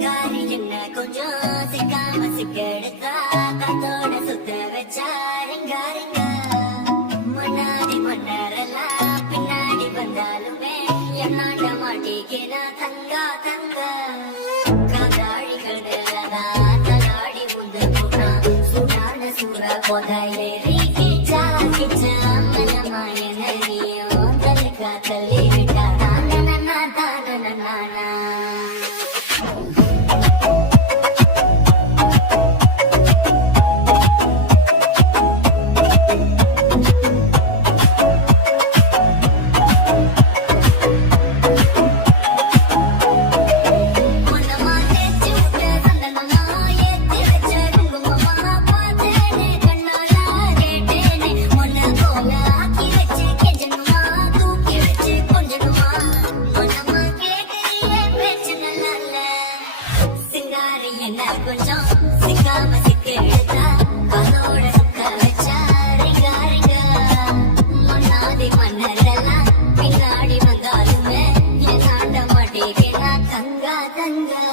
சிங்காரி என்ன கொஞ்சம் சிக்காம சிக்கெடுத்தா கத்தோட சுத்த வச்சா ரிங்காரிங்க முன்னாடி மன்னரெல்லாம் பின்னாடி வந்தாலுமே என்னாண்ட மாட்டிக்கிற தங்கா தங்க காதாழிகள் தான் தலாடி உண்டு போனா சூடான சூற போத ஏறி கிச்சா கிச்சா மனமாய நதியோ தலுக்கா தள்ளி விட்டா தானனா தானனா கொஞ்சம் சிக்காம சிக்க எடுத்தா அதோட சுக்க வச்சா ரிங்கா ரிங்கா முன்னாடி மன்னரெல்லாம் பின்னாடி வந்தாலுமே என்னாண்ட மாட்டேங்க தங்கா தங்கா